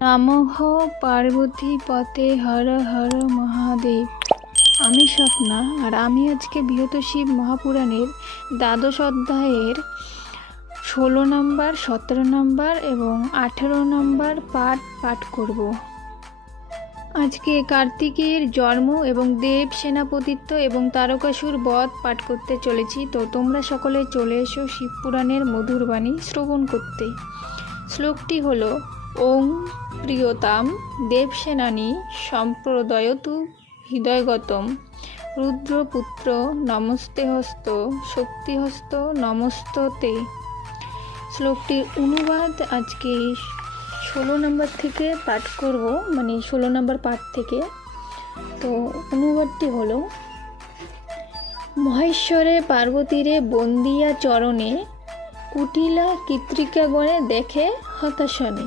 নমঃ পার্বতী পতে হর হর মহাদেব। আমি স্বপ্না, আর আমি আজকে বৃহৎ শিব মহাপুরাণের দ্বাদশ অধ্যায়ের 16 নম্বর, 17 নম্বর এবং 18 নম্বর পাঠ করব। আজকে কার্তিকের জন্ম এবং দেব সেনাপতিত্ব এবং তারকাসুর বধ পাঠ করতে চলেছি। তো তোমরা সকলে চলে এসো শিবপুরাণের মধুর বাণী শ্রবণ করতে। শ্লোকটি হলো: ওং প্রিয়তাম দেবসেনানী সম্প্রদয়তু হৃদয়গতম রুদ্রপুত্র নমস্তেহস্ত শক্তিহস্ত নমস্ততে। শ্লোকটির অনুবাদ আজকে 16 নম্বর থেকে পাঠ করব, মানে 16 নম্বর পাঠ থেকে। তো অনুবাদটি হলো: মহেশ্বরে পার্বতীরে বন্দিয়া চরণে কুটিলা কৃত্রিকাগণে দেখে হতাশনে